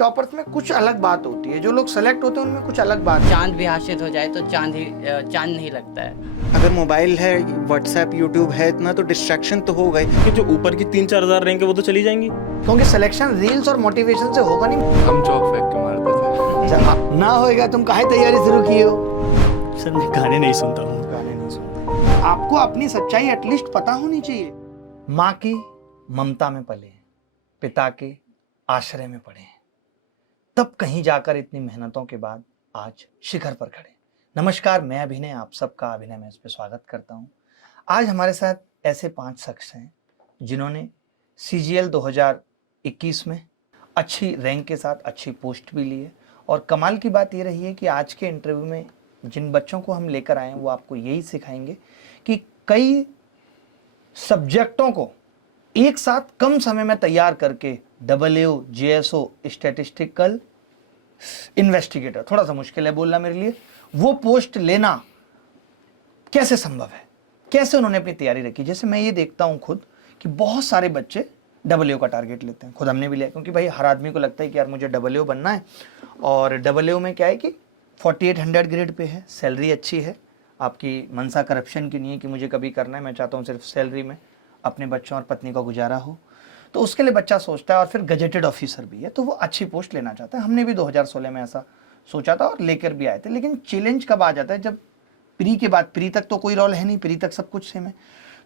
Toppers में कुछ अलग बात होती है, जो लोग सेलेक्ट होते हैं उनमें कुछ अलग बात है। चांद भी हासिल हो जाए तो चांद नहीं लगता है। अगर मोबाइल है, व्हाट्सएप, यूट्यूब है इतना तो डिस्ट्रैक्शन तो होगा ही। कि जो ऊपर की 3-4 हज़ार रैंक है वो तो चली जाएंगी। क्योंकि सिलेक्शन रील्स और मोटिवेशन से होगा नहीं। हम चौक फेंक के मारते थे। अच्छा, ना होएगा तुम काहे तैयारी शुरू किए हो? सर मैं गाने नहीं सुनता हूँ। गाने नहीं सुनते। आपको अपनी सच्चाई एटलीस्ट पता होनी चाहिए। माँ की ममता में पले, पिता के आश्रय में पड़े, तब कहीं जाकर इतनी मेहनतों के बाद आज शिखर पर खड़े। नमस्कार, मैं अभिनय, आप सबका अभिनय में इस पर स्वागत करता हूँ। आज हमारे साथ ऐसे 5 शख्स हैं जिन्होंने CGL 2021 में अच्छी रैंक के साथ अच्छी पोस्ट भी ली है। और कमाल की बात ये रही है कि आज के इंटरव्यू में जिन बच्चों को हम लेकर आए हैं वो आपको यही सिखाएंगे कि कई सब्जेक्टों को एक साथ कम समय में तैयार करके WO, JSO, स्टैटिस्टिकल इन्वेस्टिगेटर, थोड़ा सा मुश्किल है बोलना मेरे लिए, वो पोस्ट लेना कैसे संभव है, कैसे उन्होंने अपनी तैयारी रखी। जैसे मैं ये देखता हूँ खुद कि बहुत सारे बच्चे WO का टारगेट लेते हैं, खुद हमने भी लिया, क्योंकि भाई हर आदमी को लगता है कि यार मुझे WO बनना है। और WO में क्या है कि 4800 ग्रेड पे है, सैलरी अच्छी है, आपकी मनसा करप्शन की नहीं है कि मुझे कभी करना है, मैं चाहता हूँ सिर्फ सैलरी में अपने बच्चों और पत्नी का गुजारा हो। तो उसके लिए बच्चा सोचता है, और फिर गजेटेड ऑफिसर भी है तो वो अच्छी पोस्ट लेना चाहता है। हमने भी 2016 में ऐसा सोचा था और लेकर भी आए थे। लेकिन चैलेंज कब आ जाता है, जब प्री के बाद, प्री तक तो कोई रोल है नहीं, प्री तक सब कुछ सेम है।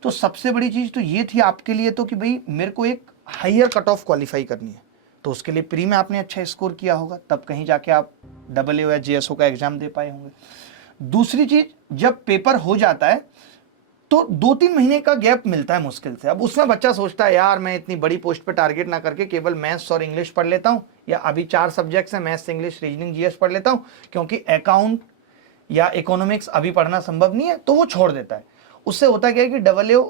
तो सबसे बड़ी चीज़ तो ये थी आपके लिए तो कि भाई मेरे को एक हायर कट ऑफ क्वालिफाई करनी है, तो उसके लिए प्री में आपने अच्छा स्कोर किया होगा, तब कहीं जाके आप WO या JSO का एग्जाम दे पाए होंगे। दूसरी चीज़, जब पेपर हो जाता है तो 2-3 महीने का गैप मिलता है मुश्किल से। अब उसमें बच्चा सोचता है यार मैं इतनी बड़ी पोस्ट पे टारगेट ना करके केवल मैथ्स और इंग्लिश पढ़ लेता हूँ, या अभी 4 सब्जेक्ट्स हैं, मैथ्स, इंग्लिश, रीजनिंग, GS पढ़ लेता हूँ, क्योंकि अकाउंट या इकोनॉमिक्स अभी पढ़ना संभव नहीं है, तो वो छोड़ देता है। उससे होता क्या है कि WO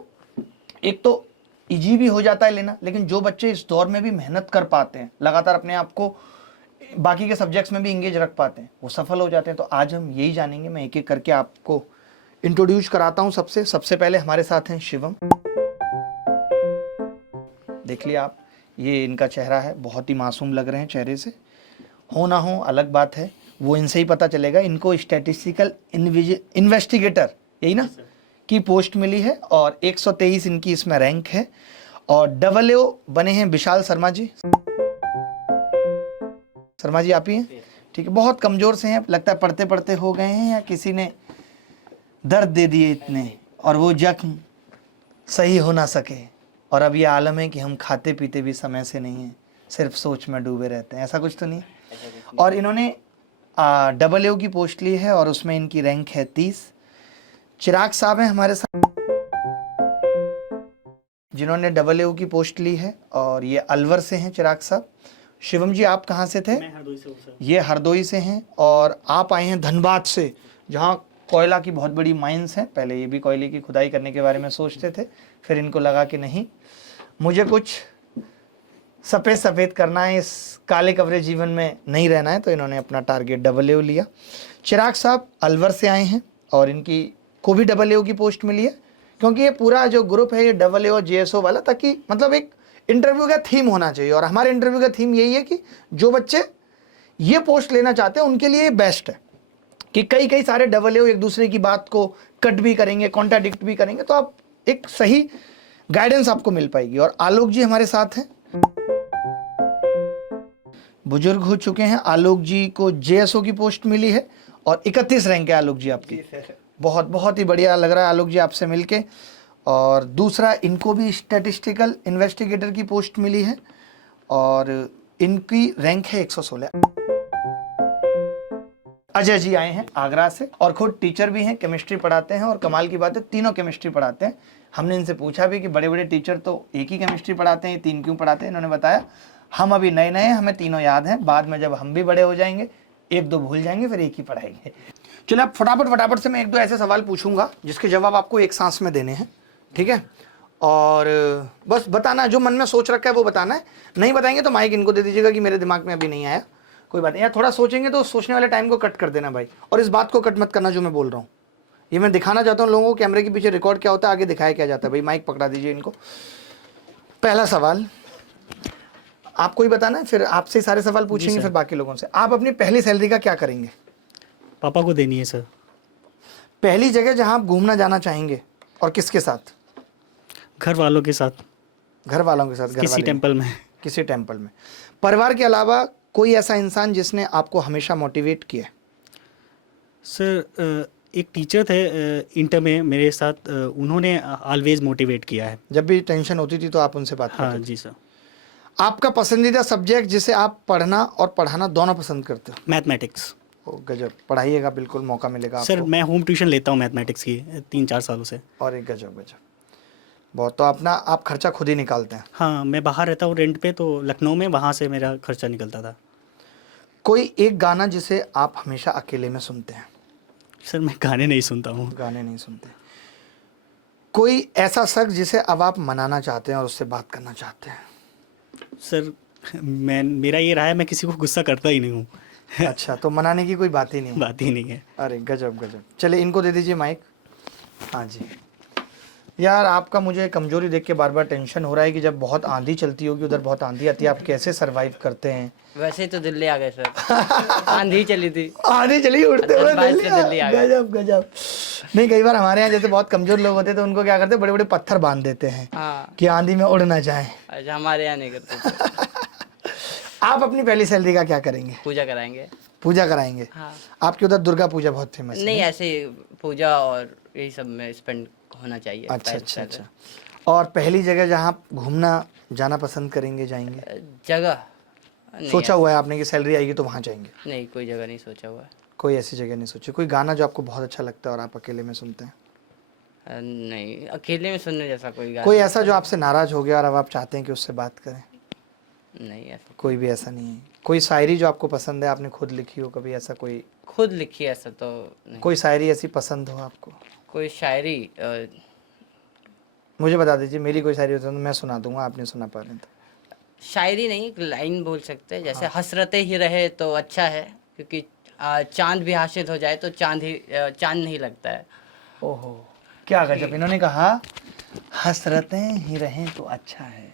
एक तो ईजी भी हो जाता है लेना, लेकिन जो बच्चे इस दौर में भी मेहनत कर पाते हैं, लगातार अपने आप को बाकी के सब्जेक्ट्स में भी इंगेज रख पाते हैं, वो सफल हो जाते हैं। तो आज हम यही जानेंगे, मैं एक एक करके आपको इंट्रोड्यूस कराता हूं। सबसे पहले हमारे साथ हैं शिवम। देख लिया आप, ये इनका चेहरा है, बहुत ही मासूम लग रहे हैं चेहरे से। हो ना हो अलग बात है, वो इनसे ही पता चलेगा। इनको स्टैटिस्टिकल इन्वेस्टिगेटर, यही ना, की पोस्ट मिली है और 123 इनकी इसमें रैंक है। और WO बने हैं विशाल शर्मा जी। शर्मा जी आप ही हैं, ठीक है। बहुत कमजोर से हैं, लगता है पढ़ते पढ़ते हो गए हैं या किसी ने दर्द दे दिए इतने, और वो जख्म सही हो ना सके, और अब ये आलम है कि हम खाते पीते भी समय से नहीं हैं, सिर्फ सोच में डूबे रहते हैं, ऐसा कुछ तो नहीं। और इन्होंने WO की पोस्ट ली है और उसमें इनकी रैंक है 30। चिराग साहब हैं हमारे साथ, जिन्होंने WO की पोस्ट ली है और ये अलवर से हैं चिराग साहब। शिवम जी आप कहाँ से थे? मैं हरदोई से हूँ सर। ये हरदोई से हैं और आप आए हैं धनबाद से, जहाँ कोयला की बहुत बड़ी माइंस हैं। पहले ये भी कोयले की खुदाई करने के बारे में सोचते थे, फिर इनको लगा कि नहीं, मुझे कुछ सफ़ेद सफ़ेद करना है, इस काले कवरे जीवन में नहीं रहना है, तो इन्होंने अपना टारगेट WO लिया। चिराग साहब अलवर से आए हैं और इनकी को भी WO की पोस्ट मिली है, क्योंकि ये पूरा जो ग्रुप है ये WO JSO वाला, ताकि मतलब एक इंटरव्यू का थीम होना चाहिए। और हमारे इंटरव्यू का थीम यही है कि जो बच्चे ये पोस्ट लेना चाहते हैं उनके लिए बेस्ट है, कि कई सारे WO एक दूसरे की बात को कट भी करेंगे, कॉन्ट्राडिक्ट भी करेंगे, तो आप एक सही गाइडेंस आपको मिल पाएगी। और आलोक जी हमारे साथ हैं, बुजुर्ग हो चुके हैं। आलोक जी को JSO की पोस्ट मिली है और 31 रैंक है आलोक जी आपकी। बहुत ही बढ़िया लग रहा है आलोक जी आपसे मिलके। और दूसरा, इनको भी स्टैटिस्टिकल इन्वेस्टिगेटर की पोस्ट मिली है और इनकी रैंक है 116। अजय जी आए हैं आगरा से और खुद टीचर भी हैं, केमिस्ट्री पढ़ाते हैं। और कमाल की बात है, तीनों केमिस्ट्री पढ़ाते हैं। हमने इनसे पूछा भी कि बड़े बड़े टीचर तो एक ही केमिस्ट्री पढ़ाते हैं, 3 क्यों पढ़ाते हैं? इन्होंने बताया हम अभी नए नए हैं, हमें तीनों याद हैं, बाद में जब हम भी बड़े हो जाएंगे 1-2 भूल जाएंगे, फिर एक ही पढ़ाएंगे। चलो अब फटाफट से मैं 1-2 ऐसे सवाल पूछूंगा जिसके जवाब आपको एक सांस में देने हैं, ठीक है? और बस बताना, जो मन में सोच रखा है वो बताना है। नहीं बताएंगे तो माइक इनको दे दीजिएगा कि मेरे दिमाग में अभी नहीं आया, कोई बात नहीं। या थोड़ा सोचेंगे तो सोचने वाले टाइम को कट कर देना भाई, और इस बात को कट मत करना जो मैं बोल रहा हूँ। ये मैं दिखाना चाहता हूँ लोगों को, कैमरे के पीछे रिकॉर्ड क्या होता है, आगे दिखाया क्या जाता है। भाई माइक पकड़ा दीजिए इनको। पहला सवाल, आपको ही बताना है, फिर आपसे ही सारे सवाल पूछेंगे, फिर बाकी लोगों से। आप अपनी पहली सैलरी का क्या करेंगे? पापा को देनी है सर। पहली जगह जहां आप घूमना जाना चाहेंगे और किसके साथ? घर वालों के साथ, घर वालों के साथ? घर किसी वाले टेम्पल में। किसी टेम्पल में। परिवार के अलावा कोई ऐसा इंसान जिसने आपको हमेशा मोटिवेट किया? सर एक टीचर थे इंटर में मेरे साथ, उन्होंने ऑलवेज मोटिवेट किया है। जब भी टेंशन होती थी तो आप उनसे बात हाँ करते थे? जी सर। आपका पसंदीदा सब्जेक्ट जिसे आप पढ़ना और पढ़ाना दोनों पसंद करते हो? मैथमेटिक्स। ओ गजब, पढ़ाइएगा, बिल्कुल मौका मिलेगा सर आपको। मैं होम ट्यूशन लेता हूँ मैथमेटिक्स की 3-4 सालों से। और एक गजब गजब, बहुत। तो अपना आप खर्चा खुद ही निकालते हैं? हाँ, मैं बाहर रहता हूँ रेंट पे, तो लखनऊ में, वहाँ से मेरा खर्चा निकलता था। कोई एक गाना जिसे आप हमेशा अकेले में सुनते हैं? सर मैं गाने नहीं सुनता हूँ। गाने नहीं सुनते। कोई ऐसा शख्स जिसे अब आप मनाना चाहते हैं और उससे बात करना चाहते हैं? सर मेरा ये रहा है, मैं किसी को गुस्सा करता ही नहीं हूँ। अच्छा, तो मनाने की कोई बात ही नहीं है। बात ही नहीं है। अरे गजब गजब। चलिए इनको दे दीजिए माइक। हाँ जी। यार आपका मुझे कमजोरी देख के बार बार टेंशन हो रहा है कि जब बहुत आंधी चलती होगी, उधर बहुत आंधी आती है, आप कैसे सरवाइव करते हैं? वैसे तो दिल्ली आ गए सर। आंधी चली थी। आंधी चली उड़ते हुए 10-22 से दिल्ली आ गए। गजब गजब। नहीं, कई बार हमारे यहाँ जैसे बहुत कमजोर लोग होते हैं तो उनको क्या करते हैं, बड़े बड़े पत्थर बांध देते हैं हाँ, कि आंधी में उड़ ना जाए। अच्छा हमारे यहाँ नहीं करते थे। आप अपनी पहली सैलरी का क्या करेंगे? पूजा कराएंगे। पूजा कराएंगे? हाँ। आपके उधर दुर्गा पूजा बहुत फेमस है? नहीं, ऐसे ही पूजा और यही सब में स्पेंड होना चाहिए। अच्छा अच्छा अच्छा। और पहली जगह जहाँ आप घूमना जाना पसंद करेंगे, जाएंगे? जगह नहीं सोचा हुआ है आपने कि सैलरी आएगी तो वहाँ जाएंगे? नहीं, कोई जगह नहीं सोचा हुआ है। कोई ऐसी जगह नहीं सोची? कोई गाना जो आपको बहुत अच्छा लगता है और आप अकेले में सुनते हैं? नहीं, अकेले में सुनने जैसा कोई गाना कोई ऐसा जो आपसे नाराज हो गया और अब आप चाहते हैं कि उससे बात करें? नहीं, ऐसा कोई भी ऐसा नहीं है? कोई शायरी जो आपको पसंद है, आपने खुद लिखी हो कभी, ऐसा कोई? खुद लिखी ऐसा तो नहीं। कोई शायरी ऐसी पसंद हो आपको? कोई शायरी मुझे बता दीजिए, मेरी कोई शायरी हो तो मैं सुना दूंगा, आप नहीं सुना पा रहे तो। शायरी नहीं, एक लाइन बोल सकते हैं, जैसे हसरतें ही रहे तो अच्छा है, क्योंकि चांद भी हासिल हो जाए तो चांद नहीं लगता है। ओहो, क्या गजब। इन्होंने कहा हसरतें ही रहें तो अच्छा है,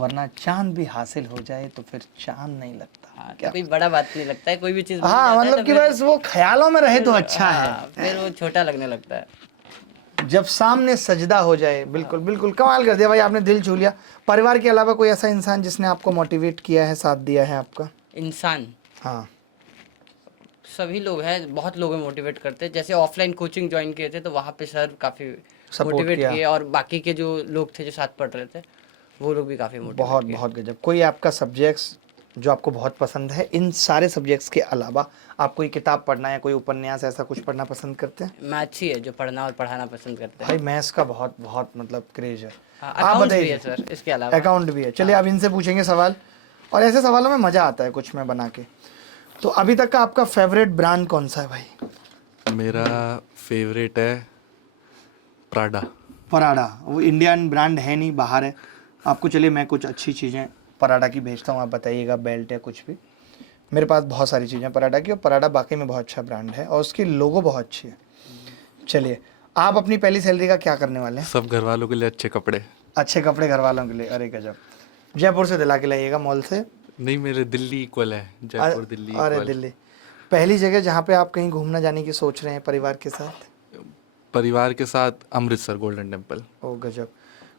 वरना चांद भी हासिल हो जाए तो फिर चांद नहीं लगता। हाँ, क्या? तो कोई बड़ा बात नहीं लगता है, कोई भी चीज़ हाँ, मतलब कि बस वो ख्यालों में रहे तो अच्छा है, फिर वो छोटा लगने लगता है। जब सामने सजदा हो जाए। बिल्कुल बिल्कुल, कमाल कर दिया भाई, आपने दिल छू लिया। परिवार के अलावा कोई ऐसा इंसान जिसने आपको मोटिवेट किया है, साथ दिया है आपका? इंसान हाँ। सभी लोग हैं, बहुत लोग मोटिवेट करते हैं। जैसे ऑफलाइन कोचिंग ज्वाइन किए थे तो वहाँ पे सर काफ़ी Support मोटिवेट किया। किए, और बाकी के जो लोग थे जो साथ पढ़ रहे थे वो लोग भी काफ़ी मोटिवेट बहुत किए। बहुत गजब। कोई आपका सब्जेक्ट्स जो आपको बहुत पसंद है, इन सारे सब्जेक्ट्स के अलावा आप कोई किताब पढ़ना या कोई उपन्यास ऐसा कुछ पढ़ना पसंद करते हैं? मैथ्स ही है जो पढ़ना और पढ़ाना पसंद करते हैं। भाई मैथ्स का बहुत बहुत मतलब क्रेज है। हाँ, आप अकाउंट्स भी बताइए। है सर इसके अलावा। अकाउंट भी है। चलिए अब इनसे पूछेंगे सवाल, और ऐसे सवालों में मज़ा आता है कुछ मैं बना के। तो अभी तक का आपका फेवरेट ब्रांड कौन सा है भाई? मेरा फेवरेट है प्राडा। पराडा। वो इंडियन ब्रांड है नहीं, बाहर है। आपको चलिए मैं कुछ अच्छी चीज़ें पराडा की भेजता हूँ, आप बताइएगा, बेल्ट है कुछ भी। मेरे पास बहुत सारी चीज़ें पराडा की, और पराडा बाकी में बहुत अच्छा ब्रांड है और उसकी लोगो बहुत अच्छी है। चलिए, आप अपनी पहली सैलरी का क्या करने वाले हैं? सब घर वालों के लिए अच्छे कपड़े। अच्छे कपड़े घर वालों के लिए? अरे गजब। जयपुर से दिला के लाइएगा, मॉल से। नहीं, मेरे दिल्ली इक्वल है, जयपुर दिल्ली अरे इक्वल। दिल्ली। पहली जगह जहाँ पे आप कहीं घूमना जाने की सोच रहे हैं परिवार के साथ? परिवार के साथ अमृतसर गोल्डन टेम्पल। ओ गजब।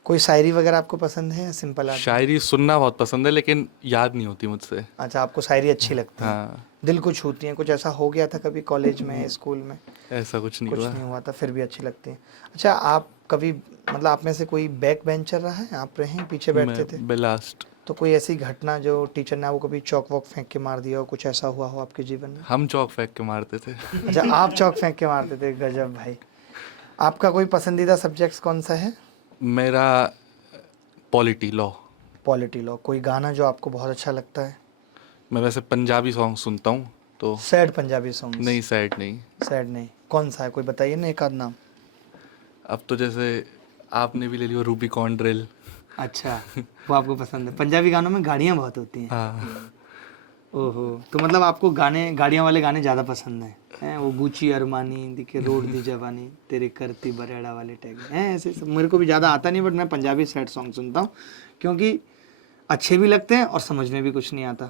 कोई शायरी वगैरह आपको पसंद है या सिंपल आदमी? शायरी सुनना बहुत पसंद है, लेकिन याद नहीं होती मुझसे। अच्छा, आपको शायरी अच्छी लगती है? हाँ। दिल को छूती है? कुछ ऐसा हो गया था कभी कॉलेज में, स्कूल में? ऐसा कुछ नहीं कुछ हुआ। नहीं हुआ था, फिर भी अच्छी लगती है। अच्छा, आप कभी मतलब आप में से कोई बैक बेंचर रहा है? आप रहे हैं, पीछे बैठते थे? मैं लास्ट। तो कोई ऐसी घटना जो टीचर ने आपको कभी चौक वॉक फेंक के मार दिया हो, कुछ ऐसा हुआ हो आपके जीवन में? हम चौक फेंक के मारते थे। अच्छा, आप चौक फेंक के मारते थे? गजब भाई। आपका कोई पसंदीदा सब्जेक्ट्स कौन सा है? मेरा पॉलिटी लॉ। Polity law. कोई गाना जो आपको बहुत अच्छा लगता है? मैं वैसे पंजाबी सॉन्ग सुनता हूँ तो। Sad Punjabi song? नहीं, सैड नहीं। सैड नहीं? कौन सा है, कोई बताइए ना एक आध नाम। अब तो जैसे आपने भी ले लिया रूबिकॉन ड्रिल। अच्छा, वो आपको पसंद है? पंजाबी गानों में गाड़ियाँ बहुत होती हैं। हाँ। ओहो, तो मतलब आपको गाने, गाड़ियाँ वाले गाने ज़्यादा पसंद हैं? वो गुची अरमानी दिखे रोड दी जवानी तेरे करती बरेड़ा वाले टैग हैं, ऐसे सब मेरे को भी ज़्यादा आता नहीं, बट मैं पंजाबी सैड सॉन्ग सुनता हूँ, क्योंकि अच्छे भी लगते हैं और समझ में भी कुछ नहीं आता।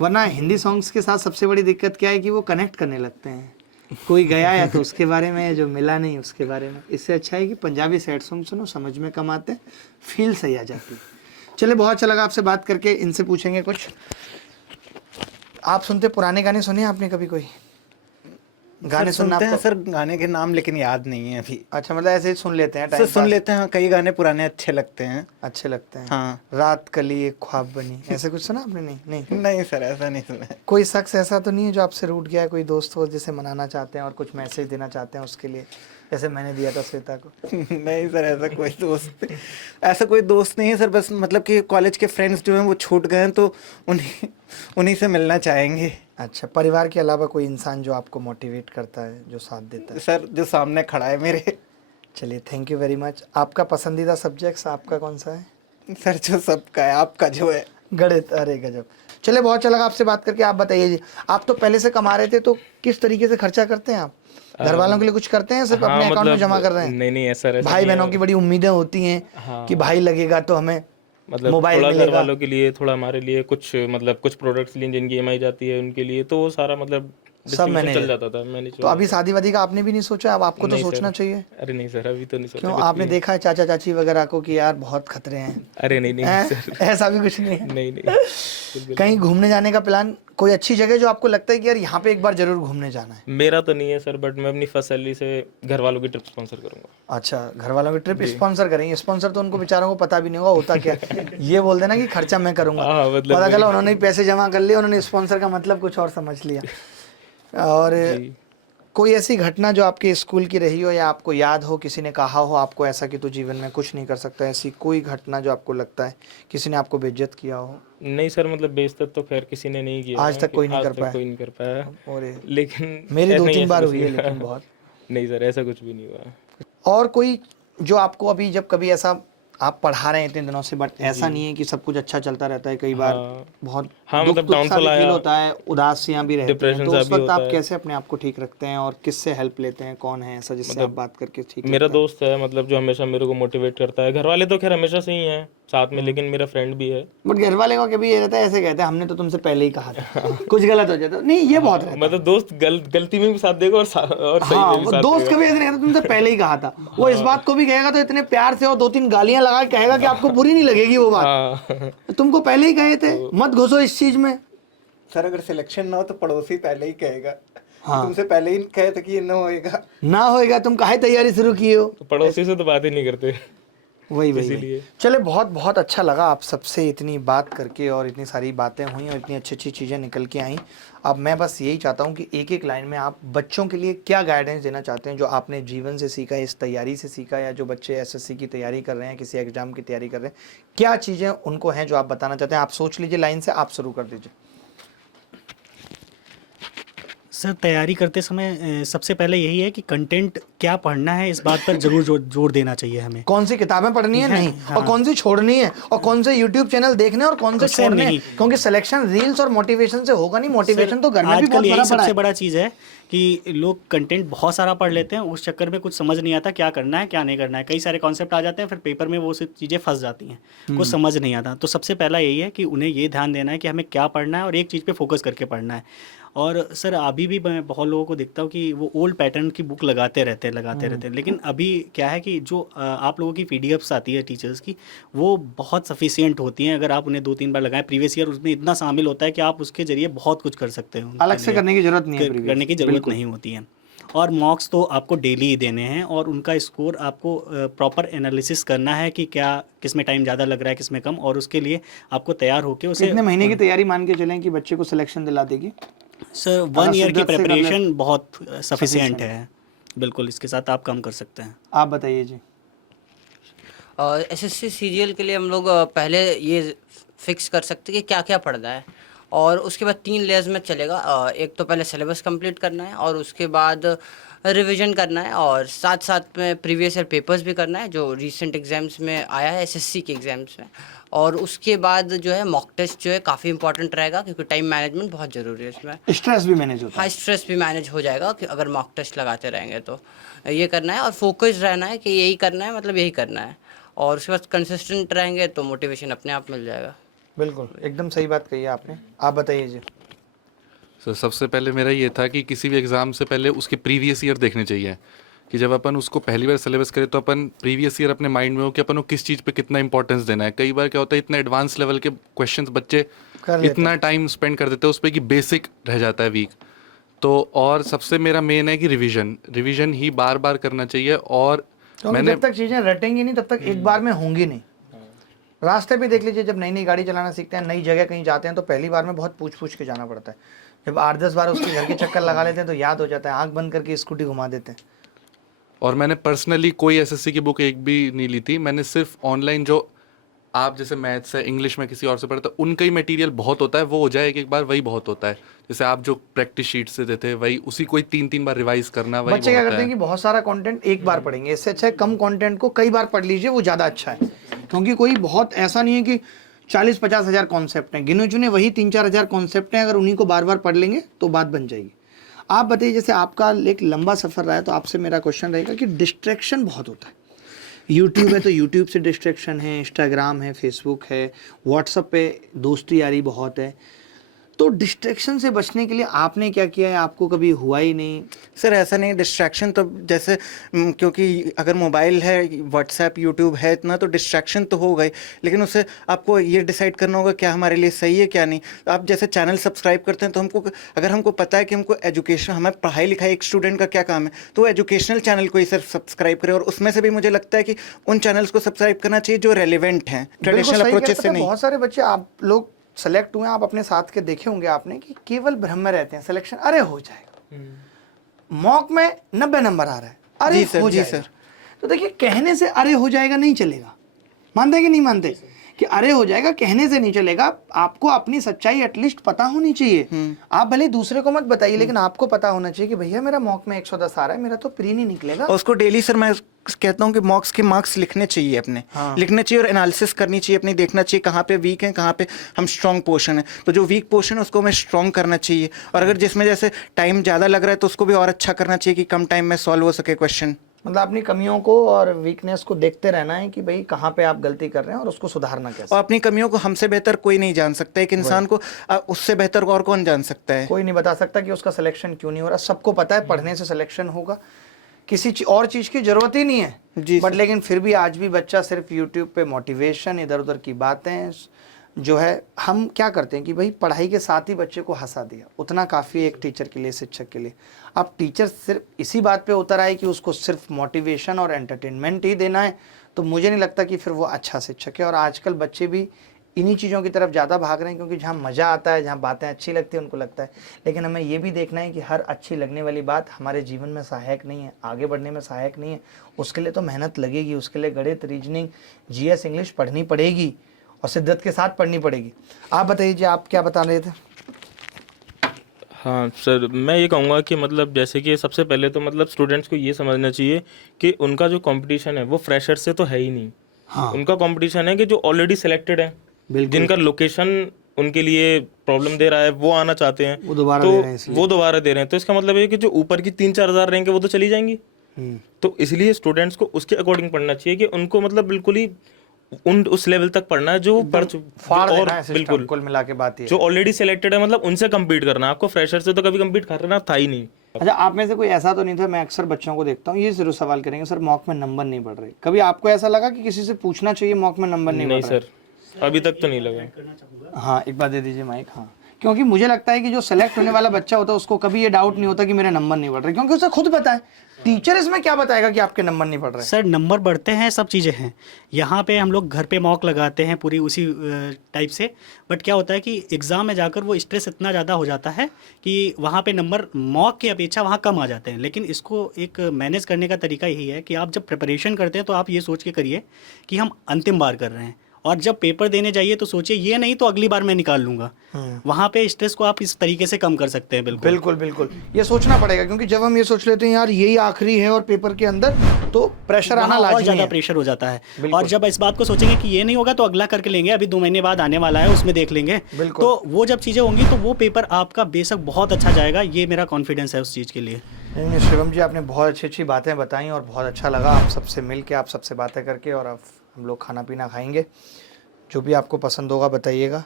वरना हिंदी सॉन्ग्स के साथ सबसे बड़ी दिक्कत क्या है कि वो कनेक्ट करने लगते हैं, कोई गया या तो उसके बारे में, जो मिला नहीं उसके बारे में। इससे अच्छा है कि पंजाबी सैड सॉन्ग सुनो, समझ में कम आते, फील सही आ जाती। चलिए बहुत अच्छा लगा आपसे बात करके। इनसे पूछेंगे कुछ। आप सुनते पुराने गाने सुने आपने कभी कोई गाने सुनना सुनते हैं आपको? सर गाने के नाम, लेकिन याद नहीं है अभी। अच्छा, मतलब ऐसे ही सुन लेते हैं सर टाइम सुन पास? लेते हैं, कई गाने पुराने अच्छे लगते हैं। अच्छे लगते हैं। हाँ। रात कली एक ख्वाब बनी, ऐसे कुछ सुना आपने? नहीं नहीं। नहीं सर, ऐसा नहीं सुना है। कोई शख्स ऐसा तो नहीं है जो आपसे रूठ गया है, कोई दोस्त हो जिसे मनाना चाहते हैं और कुछ मैसेज देना चाहते हैं उसके लिए, जैसे मैंने दिया था श्वेता को? नहीं सर, ऐसा कोई दोस्त नहीं है सर। बस मतलब कि कॉलेज के फ्रेंड्स जो हैं वो छूट गए हैं, तो उन्हीं से मिलना चाहेंगे। अच्छा, परिवार के अलावा कोई इंसान जो आपको मोटिवेट करता है, जो साथ देता है? सर जो सामने खड़ा है मेरे। चलिए, थैंक यू वेरी मच। आपका पसंदीदा सब्जेक्ट्स आपका कौन सा है? सर जो सबका है, आपका जो है गणित। अरे गजब। चलिए बहुत अच्छा लगा आपसे बात करके। आप बताइए जी, आप तो पहले से कमा रहे थे, तो किस तरीके से खर्चा करते हैं आप? घर वालों के लिए कुछ करते हैं, सिर्फ हाँ, अपने अकाउंट में मतलब जमा कर रहे हैं? नहीं नहीं ऐसा ऐसा भाई नहीं है। बहनों की बड़ी उम्मीदें होती हैं हाँ। कि भाई लगेगा तो हमें मतलब मोबाइल थोड़ा घर मिलेगा। वालों के लिए, थोड़ा हमारे लिए, कुछ मतलब कुछ प्रोडक्ट्स लिए जिनकी ईएमआई जाती है उनके लिए, तो वो सारा मतलब सब डिस्ट्रीब्यूशन मैनेज चल जाता था, मैनेज। तो अभी शादी वादी का आपने भी नहीं सोचा? अब आपको तो नहीं सोचना सर। चाहिए। अरे नहीं सर, अभी तो नहीं सोचा क्यों, कुछ आपने भी। देखा है चाचा चाची वगैरह को कि यार बहुत खतरे हैं? अरे नहीं नहीं हैं? सर, ऐसा भी कुछ नहीं है? नहीं नहीं बिल्कुल। कहीं घूमने जाने का प्लान, कोई अच्छी जगह जो आपको लगता है कि यार यहाँ पे एक बार जरूर घूमने जाना है? मेरा तो नहीं है सर, बट मैं अपनी फर्स्ट सैलरी से घर वालों की ट्रिप स्पॉन्सर करूंगा। अच्छा, घर वालों की ट्रिप स्पॉन्सर करेंगे? स्पॉन्सर तो उनको बेचारों को पता भी नहीं होगा होता क्या। ये बोल देना कि खर्चा मैं करूंगा, हाँ, मतलब पता चला उन्होंने ही पैसे जमा कर लिए, उन्होंने स्पॉन्सर का मतलब कुछ और समझ लिया। और कोई ऐसी घटना जो आपके स्कूल की रही हो या आपको याद हो, किसी ने कहा हो आपको ऐसा कि तू जीवन में कुछ नहीं कर सकता, ऐसी कोई घटना जो आपको लगता है किसी ने आपको बेइज्जत किया हो? नहीं सर, मतलब बेइज्जत तो खैर किसी ने नहीं किया आज है, तक कोई नहीं आज कर तक पाया? कोई नहीं कर पाया, और लेकिन मेरी ऐसा 2-3 नहीं, ऐसा बार कुछ हुई है, नहीं हुआ। लेकिन बहुत। नहीं सर, ऐसा कुछ भी नहीं हुआ। और कोई जो आपको अभी जब कभी ऐसा, आप पढ़ा रहे हैं इतने दिनों से, बट ऐसा नहीं है कि सब कुछ अच्छा चलता रहता है, कई बार हाँ। बहुत हाँ, दुख मतलब दुख सा डाउनफॉल भी फील आया, होता है, उदासियां भी रहती हैं, डिप्रेशन तो सा उस भी वक्त होता आप है। कैसे अपने आप को ठीक रखते हैं और किससे हेल्प लेते हैं? कौन है ऐसा जिससे आप बात करके ठीक मेरा लगता है? दोस्त है, मतलब जो हमेशा मेरे को मोटिवेट करता है। घर वाले तो खैर हमेशा से ही हैं साथ में, लेकिन मेरा फ्रेंड भी है। बट घर वाले को कभी ये रहता है, ऐसे कहते हैं हमने तो तुमसे पहले ही कहा था, कुछ गलत हो जाता नहीं, ये बहुत रहता है। मतलब दोस्त गलती में भी साथ देगा और सही हाँ, में भी वो साथ दोस्त देगा। कभी ऐसे नहीं कहता तुमसे पहले ही कहा था। वो इस बात को भी कहेगा तो इतने प्यार से और 2-3 गालियां लगा के कहेगा कि आपको बुरी नहीं लगेगी वो बात। हाँ। तुमको पहले ही कहे थे, मत घुसो इस चीज में। सर अगर सिलेक्शन ना हो तो पड़ोसी पहले ही कहेगा। हाँ। तुमसे पहले ही कहे थे कि ये ना होएगा। ना होएगा, तुम काहे तैयारी शुरू किए हो? तो पड़ोसी से तो बात ही नहीं करते। वही इसीलिए। चले, बहुत बहुत अच्छा लगा आप सबसे इतनी बात करके, और इतनी सारी बातें हुई और इतनी अच्छी अच्छी चीज़ें निकल के आई। अब मैं बस यही चाहता हूँ कि एक एक लाइन में आप बच्चों के लिए क्या गाइडेंस देना चाहते हैं, जो आपने जीवन से सीखा, इस तैयारी से सीखा, या जो बच्चे एसएससी की तैयारी कर रहे हैं, किसी एग्जाम की तैयारी कर रहे हैं, क्या चीज़ें उनको हैं जो आप बताना चाहते हैं? आप सोच लीजिए, लाइन से आप शुरू कर दीजिए। सर तैयारी करते समय सबसे पहले यही है कि कंटेंट क्या पढ़ना है, इस बात पर जरूर जोर देना चाहिए हमें। कौन सी किताबें पढ़नी है, नहीं, हाँ। और कौन सी छोड़नी है, और कौन से यूट्यूब चैनल देखने और कौन से उससे छोड़ने हैं, नहीं। क्योंकि सिलेक्शन रील्स और मोटिवेशन से होगा नहीं। मोटिवेशन तो घर में भी आजकल बहुत यही बड़ा पड़ा सबसे है। बड़ा चीज़ है कि लोग कंटेंट बहुत सारा पढ़ लेते हैं, उस चक्कर में कुछ समझ नहीं आता क्या करना है क्या नहीं करना है। कई सारे कॉन्सेप्ट आ जाते हैं, फिर पेपर में वो सब चीज़ें फंस जाती हैं, कुछ समझ नहीं आता। तो सबसे पहला यही है कि उन्हें ये ध्यान देना है कि हमें क्या पढ़ना है और एक चीज़ पे फोकस करके पढ़ना है। और सर अभी भी मैं बहुत लोगों को देखता हूँ कि वो ओल्ड पैटर्न की बुक लगाते रहते हैं, लेकिन अभी क्या है कि जो आप लोगों की पीडीएफ्स आती है टीचर्स की, वो बहुत सफिशिएंट होती हैं। अगर आप उन्हें 2-3 बार लगाएं, प्रीवियस ईयर उसमें इतना शामिल होता है कि आप उसके जरिए बहुत कुछ कर सकते हैं। अलग से करने की जरूरत नहीं है, करने की ज़रूरत नहीं होती है। और मॉक्स तो आपको डेली ही देने हैं, और उनका स्कोर आपको प्रॉपर एनालिसिस करना है कि क्या किस में टाइम ज़्यादा लग रहा है, किस में कम, और उसके लिए आपको तैयार होकर उसे कितने महीने की तैयारी मान के चलें कि बच्चे को सिलेक्शन दिला देगी? सर 1 ईयर की शिद्दत से कर ले- प्रिपरेशन बहुत सफिशिएंट है। बिल्कुल, इसके साथ आप काम कर सकते हैं। आप बताइए जी। और एसएससी सीरियल के लिए हम लोग पहले ये फिक्स कर सकते हैं कि क्या क्या पढ़ना है, और उसके बाद 3 लेयर्स में चलेगा। एक तो पहले सिलेबस कंप्लीट करना है, और उसके बाद रिवीजन करना है, और साथ साथ में प्रीवियस ईयर पेपर्स भी करना है जो रीसेंट एग्जाम्स में आया है, एसएससी के एग्जाम्स में। और उसके बाद जो है मॉक टेस्ट जो है काफ़ी इंपॉर्टेंट रहेगा, क्योंकि टाइम मैनेजमेंट बहुत ज़रूरी है इसमें। स्ट्रेस भी मैनेज होता है। हाई स्ट्रेस भी मैनेज हो जाएगा कि अगर मॉक टेस्ट लगाते रहेंगे तो ये करना है, और फोकस रहना है कि यही करना है, मतलब यही करना है। और उसके बाद कंसिस्टेंट रहेंगे तो मोटिवेशन अपने आप मिल जाएगा। बिल्कुल एकदम सही बात कही है आपने। आप बताइए जी। सर सबसे पहले मेरा ये था कि किसी भी एग्ज़ाम से पहले उसके प्रीवियस ईयर देखने चाहिए, कि जब अपन उसको पहली बार सिलेबस करें तो अपन प्रीवियस ईयर अपने माइंड में हो कि अपन को किस चीज़ पे कितना इंपॉर्टेंस देना है। कई बार क्या होता है, इतने एडवांस लेवल के क्वेश्चंस बच्चे कर लेते इतना टाइम स्पेंड कर देते हैं उस पर कि बेसिक रह जाता है वीक। तो और सबसे मेरा मेन है कि रिवीजन ही बार बार करना चाहिए। और क्योंकि जब तक चीज़ें रटेंगी नहीं तब तक एक बार में होंगी नहीं। रास्ते पे देख लीजिए, जब नई नई गाड़ी चलाना सीखते हैं, नई जगह कहीं जाते हैं तो पहली बार में बहुत पूछ पूछ के जाना पड़ता है। जब 8-10 बार उसके घर के चक्कर लगा लेते हैं तो याद हो जाता है, आंख बंद करके स्कूटी घुमा देते हैं। और मैंने पर्सनली कोई एसएससी की बुक एक भी नहीं ली थी। मैंने सिर्फ ऑनलाइन जो आप जैसे मैथ्स है, इंग्लिश में किसी और से पढ़ते उनका ही मटेरियल बहुत होता है, वो हो जाए एक बार वही बहुत होता है। जैसे आप जो प्रैक्टिस शीट से देते हैं वही उसी को 3-3 बार रिवाइज करना, वही बच्चे क्या बहुत करते हैं कि बहुत सारा कंटेंट एक बार पढ़ेंगे, इससे अच्छा है कम कंटेंट को कई बार पढ़ लीजिए, वो ज़्यादा अच्छा है। क्योंकि कोई बहुत ऐसा नहीं है कि 40-50 हज़ार कॉन्सेप्ट हैं, गिने चुने वही 3-4 हज़ार कॉन्सेप्ट हैं, अगर उन्हीं को बार बार पढ़ लेंगे तो बात बन जाएगी। आप बताइए, जैसे आपका एक लंबा सफ़र रहा है तो आपसे मेरा क्वेश्चन रहेगा कि डिस्ट्रैक्शन बहुत होता है। यूट्यूब है तो यूट्यूब से डिस्ट्रैक्शन है, इंस्टाग्राम है, फेसबुक है, व्हाट्सएप पे दोस्ती यारी बहुत है। तो डिस्ट्रैक्शन से बचने के लिए आपने क्या किया है? आपको कभी हुआ ही नहीं? सर ऐसा नहीं, डिस्ट्रैक्शन तो जैसे क्योंकि अगर मोबाइल है, व्हाट्सएप, यूट्यूब है इतना, तो डिस्ट्रैक्शन तो हो गई, लेकिन उससे आपको ये डिसाइड करना होगा क्या हमारे लिए सही है क्या नहीं। तो आप जैसे चैनल सब्सक्राइब करते हैं तो हमको, अगर हमको पता है कि हमको एजुकेशन, हमें पढ़ाई लिखाई, एक स्टूडेंट का क्या काम है, तो वो एजुकेशनल चैनल को ही सिर्फ सब्सक्राइब करें। और उसमें से भी मुझे लगता है कि उन चैनल्स को सब्सक्राइब करना चाहिए जो रेलिवेंट हैं, ट्रेडिशनल अप्रोचेस से नहीं। बहुत सारे बच्चे आप लोग सेलेक्ट हुए, आप अपने साथ के देखे होंगे आपने, कि केवल भ्रम में रहते हैं, सिलेक्शन अरे हो जाएगा, मॉक में 90 नंबर आ रहा है, अरे जी सर, हो जी जाएगा। सर। तो देखिए, कहने से अरे हो जाएगा नहीं चलेगा। मानते हैं कि नहीं मानते कि अरे हो जाएगा कहने से नहीं चलेगा। आपको अपनी सच्चाई एटलीस्ट पता होनी चाहिए। आप भले दूसरे को मत बताइए, लेकिन आपको पता होना चाहिए कि भैया मेरा मॉक में 110 आ रहा है, मेरा तो प्री नहीं निकलेगा। और उसको डेली सर मैं कहता हूँ कि मॉक्स के मार्क्स लिखने चाहिए अपने, लिखने चाहिए और एनालिसिस करनी चाहिए अपनी, देखना चाहिए कहाँ पे वीक है, कहाँ पे हम स्ट्रॉन्ग पोर्शन है। तो जो वीक पोर्शन है उसको हमें स्ट्रॉन्ग करना चाहिए, और अगर जिसमें जैसे टाइम ज़्यादा लग रहा है तो उसको भी और अच्छा करना चाहिए कि कम टाइम में सॉल्व हो सके क्वेश्चन। मतलब अपनी कमियों को और वीकनेस को देखते रहना है कि भाई कहाँ पे आप गलती कर रहे हैं और उसको सुधारना कैसे। और अपनी कमियों को हमसे बेहतर कोई नहीं जान सकता, एक इंसान को उससे बेहतर और कौन जान सकता है। कोई नहीं बता सकता कि उसका सिलेक्शन क्यों नहीं हो रहा। सबको पता है पढ़ने से सिलेक्शन होगा, किसी और चीज़ की जरूरत ही नहीं है जी बट लेकिन फिर भी आज भी बच्चा सिर्फ यूट्यूब पे मोटिवेशन, इधर उधर की बातें जो है। हम क्या करते हैं कि भाई पढ़ाई के साथ ही बच्चे को हंसा दिया, उतना काफ़ी है एक टीचर के लिए, शिक्षक के लिए। अब टीचर सिर्फ इसी बात पे उतर आए कि उसको सिर्फ मोटिवेशन और एंटरटेनमेंट ही देना है, तो मुझे नहीं लगता कि फिर वो अच्छा शिक्षक है। और आजकल बच्चे भी इन्हीं चीज़ों की तरफ ज़्यादा भाग रहे हैं, क्योंकि जहाँ मज़ा आता है, जहाँ बातें अच्छी लगती है उनको लगता है। लेकिन हमें ये भी देखना है कि हर अच्छी लगने वाली बात हमारे जीवन में सहायक नहीं है, आगे बढ़ने में सहायक नहीं है। उसके लिए तो मेहनत लगेगी, उसके लिए गणित, रीजनिंग, जीएस, इंग्लिश पढ़नी पड़ेगी और शिद्दत के साथ पढ़नी पड़ेगी। आप बताइए जी, आप क्या बता रहे थे? हाँ सर, मैं ये कहूँगा कि मतलब जैसे कि सबसे पहले तो मतलब स्टूडेंट्स को ये समझना चाहिए कि उनका जो कंपटीशन है वो फ्रेशर से तो है ही नहीं। हाँ। उनका कंपटीशन है कि जो ऑलरेडी सिलेक्टेड है, जिनका लोकेशन उनके लिए प्रॉब्लम दे रहा है, वो आना चाहते हैं, वो दोबारा तो दे रहे हैं इसलिए। वो दोबारा दे रहे हैं। तो इसका मतलब है कि जो ऊपर की 3-4 हज़ार रहेंगे वो तो चली जाएंगी। तो इसलिए स्टूडेंट्स को उसके अकॉर्डिंग पढ़ना चाहिए कि उनको मतलब बिल्कुल ही उस लेवल तक पढ़ना है जो पढ़ फाड़ और देना है सिस्टम, बिल्कुल कुल मिला के बात ये जो ऑलरेडी सिलेक्टेड है, मतलब उनसे कम्पीट करना। आपको फ्रेशर से तो कभी कम्पीट करना था ही नहीं। अच्छा, आप में से कोई ऐसा तो नहीं था? मैं अक्सर बच्चों को देखता हूँ ये जरूर सवाल करेंगे, सर मॉक में नंबर नहीं बढ़ रहे। कभी आपको ऐसा लगा कि किसी से पूछना चाहिए मॉक में नंबर नहीं बढ़ रहे? सर अभी तक तो नहीं लगा। हाँ, एक बात दे दीजिए माइक। हाँ, क्योंकि मुझे लगता है कि जो सेलेक्ट होने वाला बच्चा होता है उसको कभी ये डाउट नहीं होता कि मेरे नंबर नहीं बढ़ रहे, क्योंकि उसे खुद पता है। टीचर इसमें क्या बताएगा कि आपके नंबर नहीं बढ़ रहे? सर नंबर बढ़ते हैं, सब चीज़ें हैं। यहाँ पे हम लोग घर पे मॉक लगाते हैं पूरी उसी टाइप से, बट क्या होता है कि एग्ज़ाम में जाकर वो स्ट्रेस इतना ज़्यादा हो जाता है कि वहाँ पे नंबर मॉक की अपेक्षा वहाँ कम आ जाते हैं। लेकिन इसको एक मैनेज करने का तरीका यही है कि आप जब प्रिपरेशन करते हैं तो आप ये सोच के करिए कि हम अंतिम बार कर रहे हैं, और जब पेपर देने जाइए तो सोचिए ये नहीं तो अगली बार मैं निकाल लूंगा। वहाँ पे स्ट्रेस को आप इस तरीके से कम कर सकते हैं। बिल्कुल बिल्कुल बिल्कुल, ये सोचना पड़ेगा, क्योंकि जब हम ये सोच लेते हैं यार यही आखिरी है और पेपर के अंदर, तो प्रेशर आना और लाजमी ज़्यादा है। प्रेशर हो जाता है। और जब इस बात को सोचेंगे कि ये नहीं होगा तो अगला करके लेंगे, अभी 2 महीने बाद आने वाला है उसमें देख लेंगे, तो वो जब चीज़ें होंगी तो वो पेपर आपका बेशक बहुत अच्छा जाएगा। ये मेरा कॉन्फिडेंस है उस चीज़ के लिए। नहीं, शिवम जी आपने बहुत अच्छी अच्छी बातें बताई और बहुत अच्छा लगा आप सबसे मिल के, आप सबसे बातें करके। और अब हम लोग खाना पीना खाएंगे। जो भी आपको पसंद होगा बताइएगा,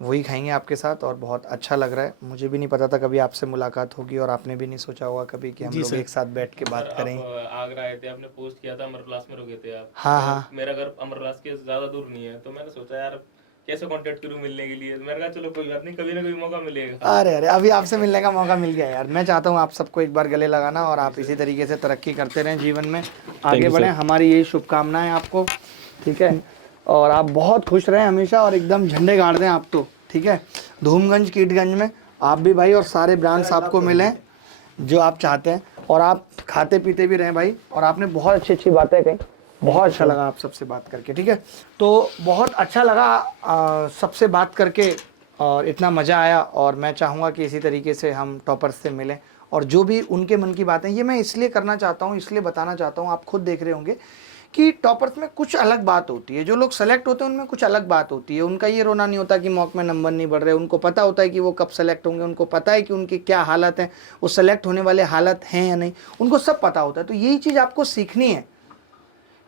वही खाएंगे आपके साथ। और बहुत अच्छा लग रहा है, मुझे भी नहीं पता था कभी आपसे मुलाकात होगी, और आपने भी नहीं सोचा होगा कभी कि हम लोग एक साथ बैठ के बात करेंगे। आगरा आए थे, आपने पोस्ट किया था, अमरविलास में रुके थे आप। हाँ हाँ, मेरा घर अमरविलास के ज़्यादा दूर नहीं है, तो मैंने सोचा यार कैसे कांटेक्ट करूं मिलने के लिए। तो मैंने कहा चलो कोई बात नहीं, कभी ना कभी मौका मिलेगा। अरे अरे, अभी आपसे मिलने का मौका मिल गया यार। मैं चाहता हूँ आप सबको एक बार गले लगाना, और आप इसी तरीके से तरक्की करते रहें जीवन में, आगे बढ़ें। हमारी यही शुभकामनाएं आपको, ठीक है। और आप बहुत खुश रहें हमेशा, और एकदम झंडे गाड़ दें आप तो, ठीक है। धूमगंज कीटगंज में आप भी भाई, और सारे ब्रांड्स आपको मिलें जो आप चाहते हैं, और आप खाते पीते भी रहें भाई। और आपने बहुत अच्छी अच्छी बातें कही, बहुत अच्छा लगा आप सबसे बात करके, ठीक है। तो बहुत अच्छा लगा सबसे बात करके, और इतना मज़ा आया। और मैं चाहूँगा कि इसी तरीके से हम टॉपर्स से मिलें, और जो भी उनके मन की बातें, ये मैं इसलिए करना चाहता हूँ, इसलिए बताना चाहता हूँ, आप खुद देख रहे होंगे कि टॉपर्स में कुछ अलग बात होती है। जो लोग सेलेक्ट होते हैं उनमें कुछ अलग बात होती है। उनका ये रोना नहीं होता कि मॉक में नंबर नहीं बढ़ रहे, उनको पता होता है कि वो कब सेलेक्ट होंगे, उनको पता है कि उनकी क्या हालत है, वो सेलेक्ट होने वाले हालत हैं या नहीं, उनको सब पता होता है। तो यही चीज़ आपको सीखनी है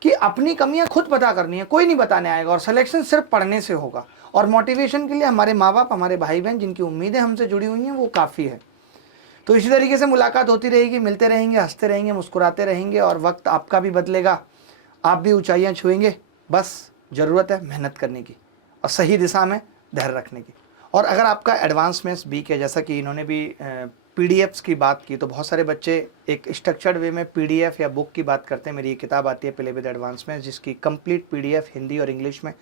कि अपनी कमियां खुद पता करनी है, कोई नहीं बताने आएगा। और सिलेक्शन सिर्फ पढ़ने से होगा। और मोटिवेशन के लिए हमारे माँ बाप, हमारे भाई बहन जिनकी उम्मीदें हमसे जुड़ी हुई हैं, वो काफ़ी है। तो इसी तरीके से मुलाकात होती रहेगी, मिलते रहेंगे, हंसते रहेंगे, मुस्कुराते रहेंगे, और वक्त आपका भी बदलेगा, आप भी ऊंचाइयां छुएंगे। बस ज़रूरत है मेहनत करने की, और सही दिशा में धैर्य रखने की। और अगर आपका एडवांस मैथ्स वीक है, जैसा कि इन्होंने भी पीडीएफ्स की बात की, तो बहुत सारे बच्चे एक स्ट्रक्चर्ड वे में पीडीएफ या बुक की बात करते हैं। मेरी ये किताब आती है प्ले विद एडवांस मैथ्स, जिसकी कंप्लीट पीडीएफ हिंदी और इंग्लिश में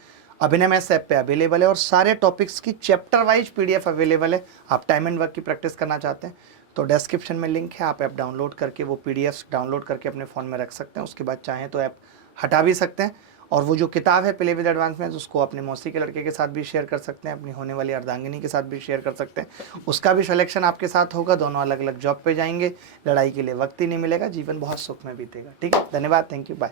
अभिनय मैथ्स ऐप पे अवेलेबल है, और सारे टॉपिक्स की चैप्टर वाइज पीडीएफ अवेलेबल है। आप टाइम एंड वर्क की प्रैक्टिस करना चाहते हैं तो डिस्क्रिप्शन में लिंक है, आप ऐप डाउनलोड करके वो पीडीएफ डाउनलोड करके अपने फ़ोन में रख सकते हैं। उसके बाद चाहें तो ऐप हटा भी सकते हैं। और वो जो किताब है प्ले विद एडवांस मैथ्स, उसको अपने मौसी के लड़के के साथ भी शेयर कर सकते हैं, अपनी होने वाली अर्धांगिनी के साथ भी शेयर कर सकते हैं। उसका भी सिलेक्शन आपके साथ होगा, दोनों अलग अलग जॉब पे जाएंगे, लड़ाई के लिए वक्त ही नहीं मिलेगा, जीवन बहुत सुख में बीतेगा, ठीक है। धन्यवाद, थैंक यू, बाय।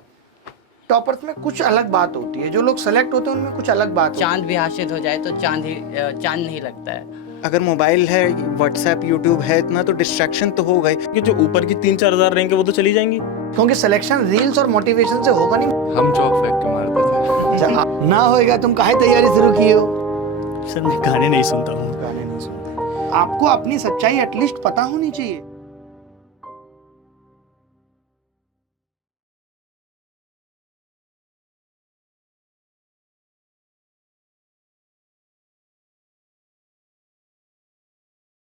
टॉपर्स में कुछ अलग बात होती है, जो लोग सेलेक्ट होते हैं उनमें कुछ अलग बात होती है। चांद भी हासिल हो जाए तो चांद नहीं लगता है। अगर मोबाइल है, व्हाट्सएप, यूट्यूब है इतना, तो डिस्ट्रैक्शन तो होगा ही। कि जो ऊपर की 3-4 हज़ार रहेंगे वो तो चली जाएंगी। क्योंकि सिलेक्शन रील्स और मोटिवेशन से होगा नहीं। हम चौक फेंक के मारते थे। ना होएगा, तुम काहे तैयारी शुरू की हो? सर मैं गाने नहीं सुनता हूँ। गाने नहीं सुनते। आपको अपनी सच्चाई एटलीस्ट पता होनी चाहिए।